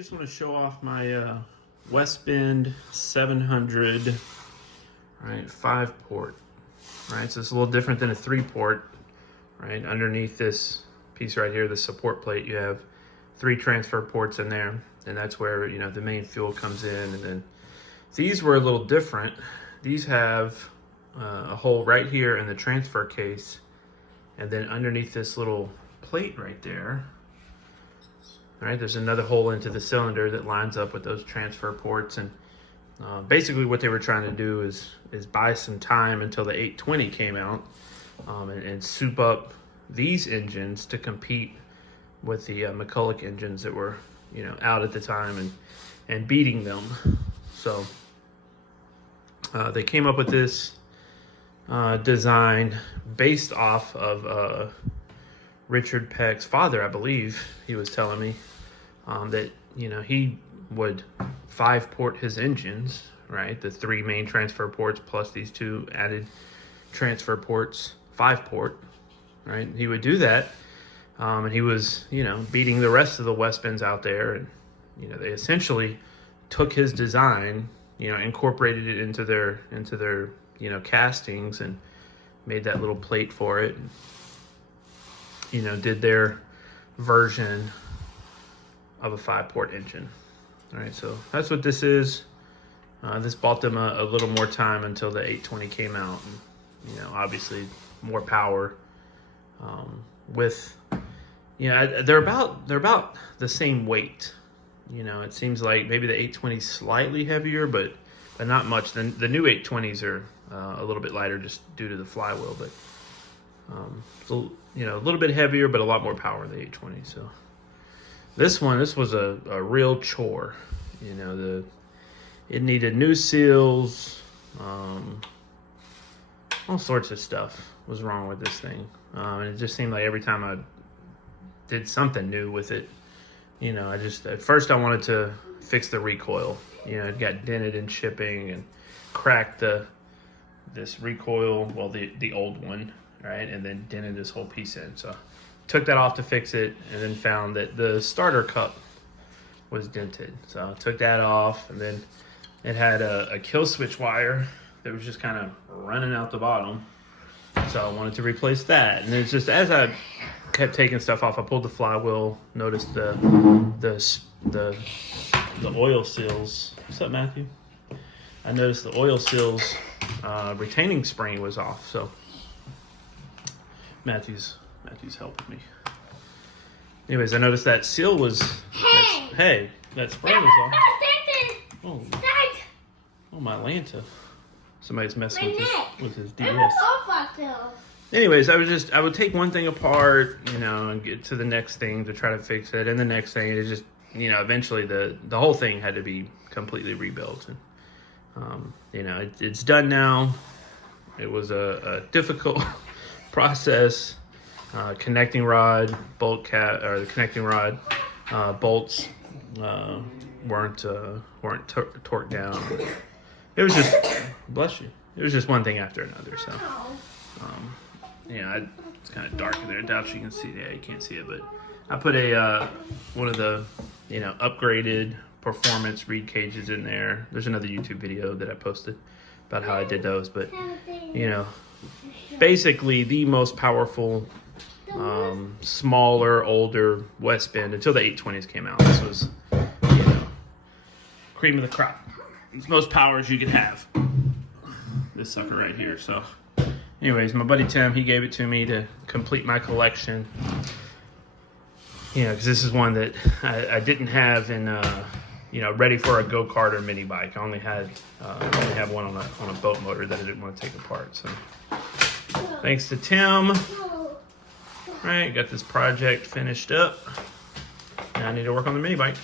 just want to show off my West Bend 700, right, 5-port, right? So it's a little different than a 3-port, right? Underneath this piece right here, the support plate, you have 3 transfer ports in there, and that's where, you know, the main fuel comes in. And then these were a little different. These have a hole right here in the transfer case, and then underneath this little plate right there, all right, there's another hole into the cylinder that lines up with those transfer ports. And basically what they were trying to do is buy some time until the 820 came out, and soup up these engines to compete with the McCulloch engines that were, you know, out at the time and beating them. So they came up with this design based off of Richard Peck's father, I believe. He was telling me that, you know, he would 5-port his engines, right? The 3 main transfer ports plus these 2 added transfer ports, 5-port, right? He would do that, and he was, you know, beating the rest of the West Bends out there. And, you know, they essentially took his design, you know, incorporated it into their, you know, castings, and made that little plate for it. And, you know, did their version of a 5-port engine. All right, so that's what this is. This bought them a little more time until the 820 came out. And, you know, obviously more power. With, you know, they're about the same weight. You know, it seems like maybe the 820 is slightly heavier, but not much. The new 820s are a little bit lighter just due to the flywheel, but so, you know, a little bit heavier, but a lot more power in the 820. So this was a real chore. You know, it needed new seals, all sorts of stuff was wrong with this thing. And it just seemed like every time I did something new with it, you know, at first I wanted to fix the recoil. You know, it got dented in shipping and cracked this recoil, well, the old one, right? And then dented this whole piece in. So took that off to fix it, and then found that the starter cup was dented. So I took that off, and then it had a kill switch wire that was just kind of running out the bottom. So I wanted to replace that. And it's just, as I kept taking stuff off, I pulled the flywheel, noticed the oil seals. What's up, Matthew? I noticed the oil seals retaining spring was off. So Matthew's helping me. Anyways, I noticed that seal was, that spring was off. Oh, my Lanta. Somebody's messing with his DS. Anyways, I would take one thing apart, you know, and get to the next thing to try to fix it, and the next thing, it just, you know, eventually the whole thing had to be completely rebuilt. And you know, it's done now. It was a difficult process. Connecting rod bolt the connecting rod bolts weren't torqued down. It was just, bless you, it was just one thing after another. So yeah, it's kind of dark in there. I doubt you can see. Yeah, you can't see it, but I put one of the, you know, upgraded performance reed cages in there. There's another YouTube video that I posted about how I did those, but, you know, basically the most powerful, smaller, older West Bend until the 820s came out. This was, you know, cream of the crop. It's most power as you could have. This sucker right here. So anyways, my buddy Tim, he gave it to me to complete my collection. You know, because this is one that I didn't have in, you know, ready for a Go Kart or mini bike. I only had one on a boat motor that I didn't want to take apart. So thanks to Tim. All right, got this project finished up. Now I need to work on the mini bike.